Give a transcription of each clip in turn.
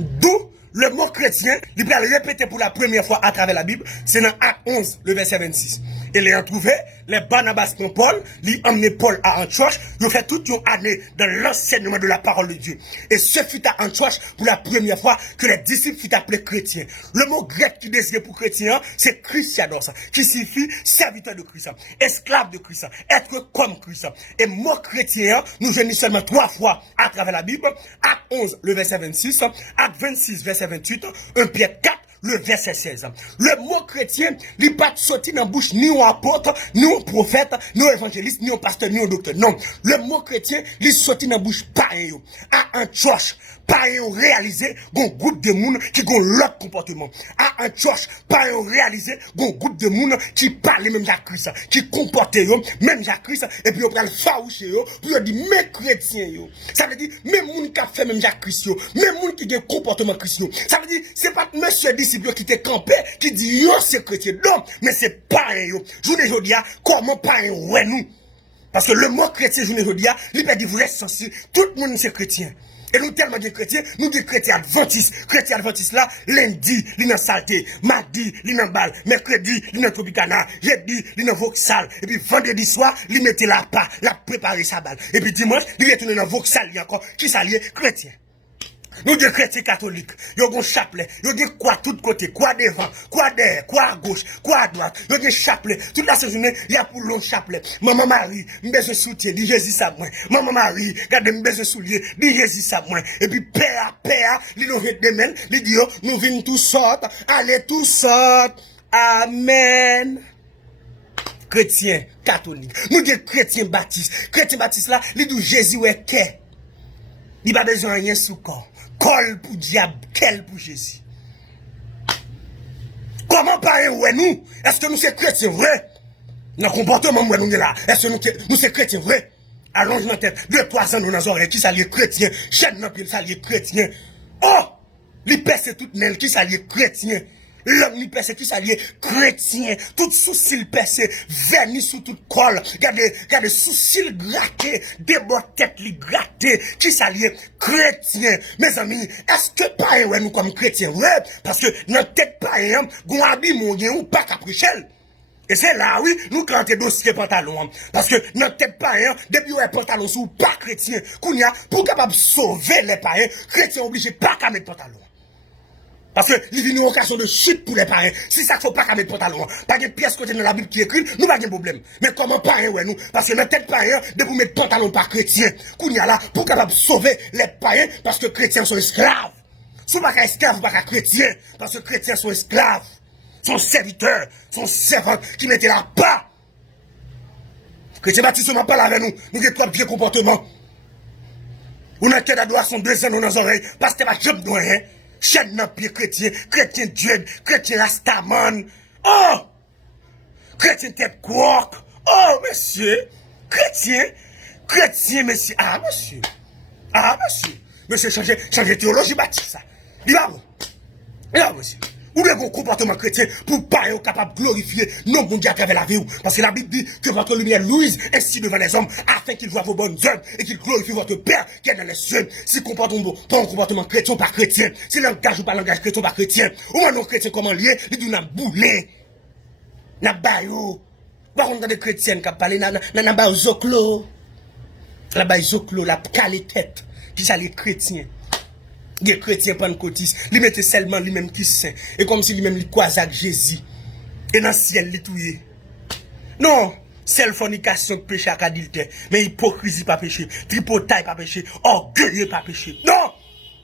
D'où le mot chrétien, il va le répéter pour la première fois à travers la Bible, c'est dans Acte 11, le verset 26. Et les ont trouvé, les Barnabas pour Paul, ils ont emmené Paul à Antioche, ils ont fait toute une année dans l'enseignement de la parole de Dieu. Et ce fut à Antioche pour la première fois que les disciples furent appelés chrétiens. Le mot grec qui désigne pour chrétien, c'est Christianos, qui signifie serviteur de Christ, esclave de Christ, être comme Christ. Et mot chrétien, nous venons seulement 3 fois à travers la Bible, Acte 11, le verset 26, Acte 26, verset 28, 1 Pierre 4, le verset 16. Le mot chrétien, il n'est pas sorti dans la bouche ni un apôtre, ni un prophète, ni un évangéliste, ni un pasteur, ni un docteur. Non. Le mot chrétien, il est sorti dans la bouche pareil. À Antioche, pareil réalisé, un groupe de monde qui ont l'autre comportement. À Antioche, pareil réalisé, un groupe de monde qui parle même Jacques Christ, qui comporte même Jacques Christ, et puis on prend le faouché, puis on dit, mais chrétien, ça veut dire, même monde qui a fait même Jacques Christ, même monde qui a un comportement chrétien. Ça veut dire, c'est pas monsieur disciple qui t'est campé, qui dit, yo, c'est chrétien. Non, mais c'est pareil, Je ne dis pas, comment pareil, ouais, nous. Parce que le mot chrétien, je ne dis pas, il peut dire, vous êtes censé, tout le monde c'est chrétien. Et nous tellement de chrétiens, nous des chrétiens adventistes. Chrétiens adventistes là, lundi, il dans saleté, mardi, il dans balle, mercredi, il dans Tropicana, jeudi, il dans Vauxhall, et puis vendredi soir, il mettait la pas, la préparer sa balle. Et puis dimanche, il retourne dans Vauxhall encore, qui s'allie chrétien. Nous des chrétiens catholiques, ils ont un chapelet, ils ont des quoi tout côté, quoi devant, quoi derrière, quoi à gauche, quoi à droite, ils ont des chapelets. Toute la journée, il y a pour long chapelet. Maman Marie, besoin de soutien, dit Jésus ça moi. Maman Marie, regardez, besoin de soulier, dit Jésus ça moi. Et puis père, ils nous redemènent, ils disent, nous venons tous sortes, allez tous sortes. Amen. Chrétiens catholiques, nous des chrétiens baptistes. Chrétiens baptistes là, ils disent Jésus est qu'est. Il n'a pas besoin de rien sous corps. Col pour diable, quel pour Jésus. Comment parler, ouais, nous? Est-ce que nous sommes chrétiens vrais? Dans le comportement, nous sommes là. Est-ce que nous sommes chrétiens vrais? Allonge notre tête. 2-3 ans, nous dans oreilles, qui s'allie chrétien. Chaîne dans pied, s'allie chrétien. Oh! Les percent toutes nelles, qui s'allie chrétien. L'homme ni percé, qui s'allie chrétien. Tout sourcil percé, vernis sous toute colle. Regardez, sourcil gratté, des bottes tête li gratté, qui s'allie chrétien. Mes amis, est-ce que pareil, ouais, nous comme chrétiens, ouais? Parce que notre tête pareil, gon habille mon ou pas caprichel. Et c'est là, oui, nous cantons dossier pantalon. Parce que notre tête païen, depuis ouais pantalon sous pas chrétien, kounya, pour capable sauver les païens, chrétiens obligés pas qu'à mettre pantalon. Parce que il vient une occasion de chute pour les païens. Si ça faut pas qu'à mettre pantalon, pas de pièce côté dans la Bible qui écrit, nous pas de problème. Mais comment païen, ouais, nous? Parce que notre tête païen, de pour mettre pantalon pas chrétien, kounya là, pour capable sauver les païens, parce que chrétiens sont esclaves. Si pas qu'à esclaves, pas qu'à chrétiens, parce que chrétiens sont esclaves. Son serviteur, son servant qui mettait là bas. Chrétien Baptiste n'a pas là avec nous. Nous avons trois vieux comportements. On a tête à doigt, son 2 ans dans nos oreilles. Parce que pas job de rien. Chaîne dans pied chrétien, chrétien Dieu, chrétien Rastaman. Oh! Chrétien tête quark. Oh, monsieur. Chrétien, monsieur. Ah, monsieur. Monsieur, changer théologie Baptiste, ça. Il va bon. Monsieur. Ou bien un comportement chrétien pour pas être capable de glorifier non bon Dieu à travers la vie. Parce que la Bible dit que votre lumière luise ainsi devant les hommes afin qu'ils voient vos bonnes œuvres et qu'ils glorifient votre Père qui est dans les cieux. Si comportement pas un comportement chrétien pas chrétien, si langage ou pas langage chrétien pas chrétien, ou un non chrétien comment lié, il dit n'a boulé, n'a baillot. Par contre des chrétiens qui parlent n'a baillot zoclo, la baillot zoclo, la calé tête, qui ça les chrétiens. Les chrétiens pentecôtistes, ils mettaient seulement lui-même qui saint. Et comme si lui-même lui croisait avec Jésus. Et dans le ciel, il touillait. Non, seule fornication péché à adultère. Mais hypocrisie pas péché. Tripotaille pas péché. Orgueilleux pas péché. Non!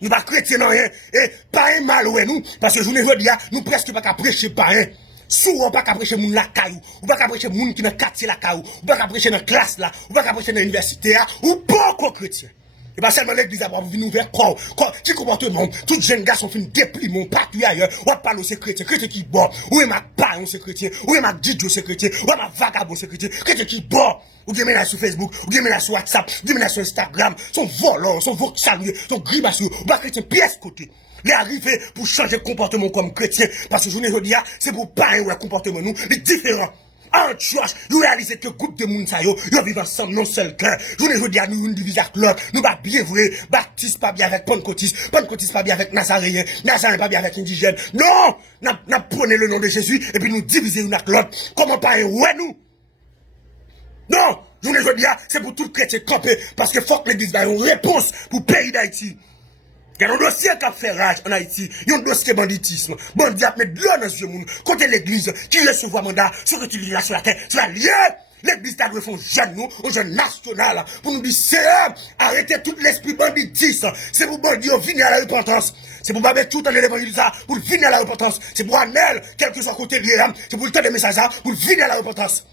Nous pas chrétiens non rien. Et pas un mal ouais nous. Parce que je ne veux dire, nous presque pas qu'à prêcher pas un. Souvent pas qu'à prêcher moun la caillou. Ou pas qu'à prêcher moun qui dans quartier la caillou. Ou pas qu'à prêcher dans classe là. Ou pas qu'à prêcher dans l'université là. Ou pas qu'aux chrétiens. Et pas seulement l'église a venir vers quoi, qui comportement, tout jeune garçon fin dépli mon partout ailleurs, ou parle aux chrétiens, chrétien qui boit, ou est ma païen c'est chrétien, ou est ma didio c'est chrétien, ou est ma vagabond c'est chrétien, chrétien qui boit, ou bien là sur Facebook, ou bien là sur WhatsApp, ou bien là sur Instagram, son volant, son vocabulaire, son grimace, ou pas chrétien pièce côté. Les arriver pour changer de comportement comme chrétien, parce que je ne veux dire, c'est pour païen ou le comportement nous, les différents. Antioche, nous réalisons que groupe de monde ça yo vivent ensemble non seul cœur. Je ne veux dire nous une division avec l'autre, nous pas bien vrai, baptiste pas bien avec pentecôtiste, pentecôtiste pas bien avec nazaréen, nazaréen pas bien avec indigène. Non, n'a prenez le nom de Jésus et puis nous diviser une avec l'autre. Comment pas ouais nous? Non, je ne veux dire c'est pour tout chrétien camper parce que faut que l'église ait une réponse pour le pays d'Haïti. Il y a un dossier qui a fait rage en Haïti. Il y a un dossier banditisme. Bandit a mis de l'eau dans ce monde. Côté l'église, qui recevoir mandat, sur l'utilisation sur la terre, sur la liée. L'église a dû faire un jeune, nous, un jeune national, pour nous dire, c'est arrêtez tout l'esprit banditisme. C'est pour bandit venir à la repentance. C'est pour pas tout dans l'évangile, pour venir à la repentance. C'est pour Anel, quel que soit côté lié, c'est pour le temps des messages, pour venir à la repentance.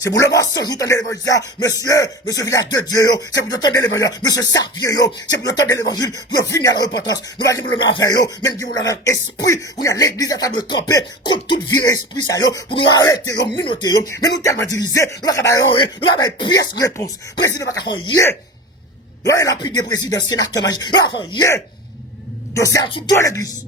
C'est pour le mensonge, vous entendez l'évangile, monsieur village de Dieu, c'est pour entendre l'évangile, monsieur Sarpier, c'est pour entendre l'évangile, pour venir à la repentance. Nous va dire pour le mettre en fait, même si vous avez un esprit, où il y a l'église à de camper contre toute vie esprit, ça, pour nous arrêter, minoter, mais nous tellement divisés, nous va faire pièce réponse. Président va faire yé. Nous avons la pluie des présidents, sénateurs, magistrats, nous va faire yé. Donc c'est en dessous de l'église.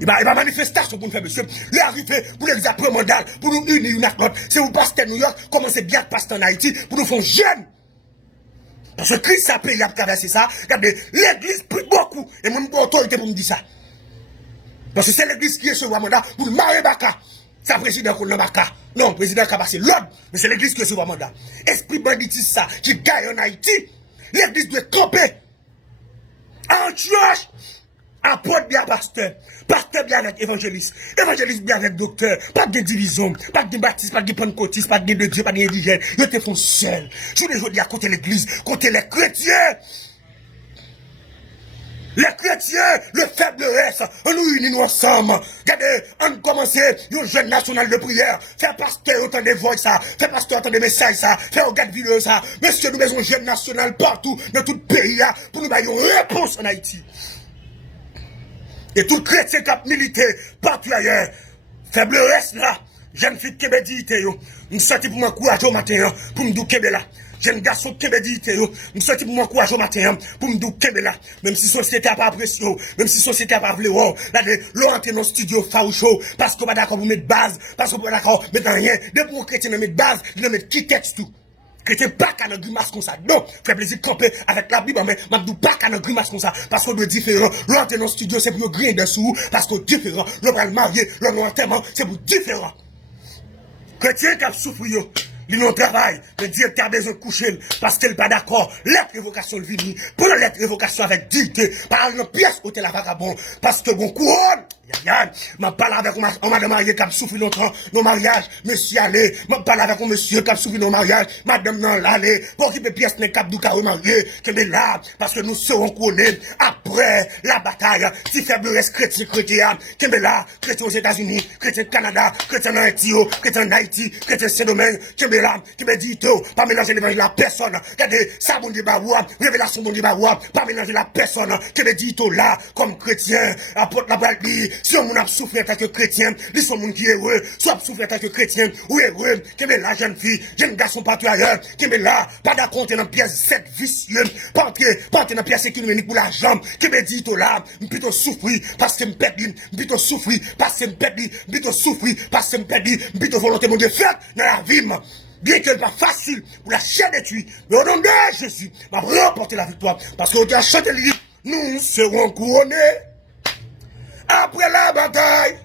Il va manifestation pour nous faire, monsieur. Il est arrivé pour les après mandat, pour nous unir une accord. C'est vous pasteur New York, commencez bien à pasteur en Haïti, pour nous faire jeune. Parce que Christ a payé à traverser ça. Regardez, l'église prie beaucoup. Et moi, j'ai autorité pour me dire ça. Parce que c'est l'église qui est sur le mandat pour le marier Baka. C'est le président qu'on a Baka. Non, le président qui a passé l'ordre, mais c'est l'église qui est sur le mandat. Esprit banditisme ça, qui gagne en Haïti. L'église doit camper. Antioche. Apôtre bien pasteur, pasteur bien avec évangéliste, évangéliste bien avec docteur, pas de division, pas de baptiste, pas de pentecôtiste, pas de Dieu, pas d'indigène, ils te font seul. Je les dis à côté l'église, côté les chrétiens. Les chrétiens, le faiblesse, on nous unit ensemble. Regardez, on commence une jeune nationale de prière. Faire pasteur autant de voix ça, faire pasteur autant de messages ça, faire regarde vidéo ça. Monsieur, nous avons une jeune nationale partout, dans tout le pays, pour nous donner une réponse en Haïti. Et tout chrétien qui a milité partout ailleurs, faible reste là, jeune fille qui m'a dit, nous sortis pour m'encourager au matin, pour me dire là. Jeune garçon qui m'a dit, nous sortis pour m'encourager au matin, pour me dire là. Même si la société n'a pas apprécié, même si la société n'a pas voulu, là, l'on entre dans le studio faroucheux, parce qu'on n'est pas d'accord pour mettre base, parce qu'on n'est pas d'accord pour mettre rien. Dès pour un chrétien mettre base, il mettre qui texte tout. Chrétien pas qu'à un grimace comme ça. Non, fait plaisir de camper avec la Bible, mais je ne pas qu'à un grimace comme ça. Parce qu'on est différent. L'entrée dans le studio, c'est pour griller dessous. Parce qu'on est différent. L'on va le marier, l'on enterrement, c'est pour différent. Chrétien qui a souffert, il n'a travail. Le directeur a besoin de coucher parce qu'il n'est pas d'accord. Lettre révocation le vini. Pour la lettre révocation avec dignité. Par une pièce où la vagabond. Parce que bon couronne. Je parle avec un madame mariée qui a souffert longtemps dans le mariage. Monsieur allez. Je parle avec un monsieur qui a souffert dans le mariage. Madame non l'allez. Pour qu'il y ait pièce n'est cap du carreau marié. Qui est là. Parce que nous serons couronnés après la bataille. Si faible reste chrétien, qui est là. Chrétien aux États-Unis. Chrétien au Canada. Chrétien en Haïti. Chrétien en Haïti. Chrétien Saint-Domingue. Qui est là. Qui me dit tout. Pas mélanger l'évangile à personne. Regardez. Ça bon débat. Révélation bon débat. Pas mélanger la personne. Qui me dit tout là. Comme chrétien. Apporte la balle. Si on a souffert en tant que chrétien, ils sont gens qui est heureux, soit souffert en tant que chrétien, ou heureux, qui est la jeune fille, jeune garçon partout ailleurs, qui est là, pas d'accord dans pièce 7 vicieux, pas entrer dans pièce économique pour l'argent, qui me dit tout là, plutôt souffrir, parce que me perdre, plutôt souffrir, parce que me perdre, plutôt souffrir, parce que me perdre, plutôt volonté de faire dans la vie. Bien que ce n'est pas facile pour la chair de tuer, mais au nom de Jésus, va remporter la victoire, parce qu'on a chanté le livre, nous serons couronnés. Après la bataille,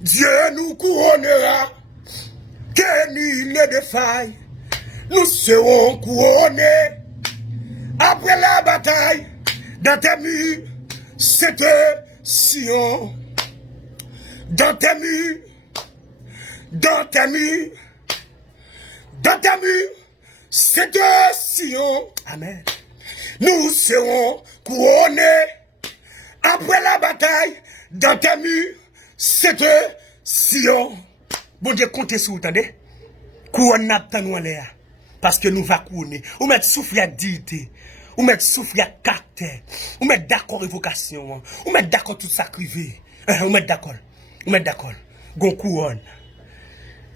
Dieu nous couronnera, que nul ne défaille, nous serons couronnés. Après la bataille, dans tes murs, c'est Sion. Dans tes murs, dans tes murs, dans tes murs, c'est Sion. Amen. Nous serons couronnés. Après la bataille, dans tes murs, c'est Sion. Bon Dieu, comptez sur vous, attendez. Couronne n'a nous en l'air. Parce que nous va couronner. Ou mettre souffle à dignité. Ou mettre souffle à caractère. Ou mettre d'accord évocation. Ou mettre d'accord tout ça crivé. Ou mettre d'accord. Ou mettre d'accord. Gon couronne.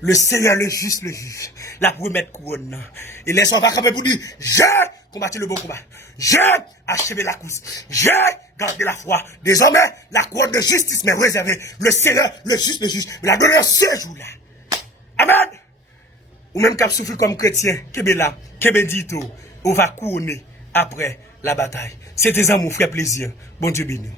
Le Seigneur, le juste, le juge. La première couronne. Et laisse on va camper pour dire, j'ai combattu le bon combat. J'ai achevé la course. J'ai gardé la foi. Désormais, la couronne de justice m'est réservée. Le Seigneur, le juste, le juge, me l'a donné ce jour-là. Amen. Ou même cap souffrir comme chrétien, kebe là, kebe dito, on va couronner après la bataille. C'était ça mon frère plaisir. Bon Dieu béni.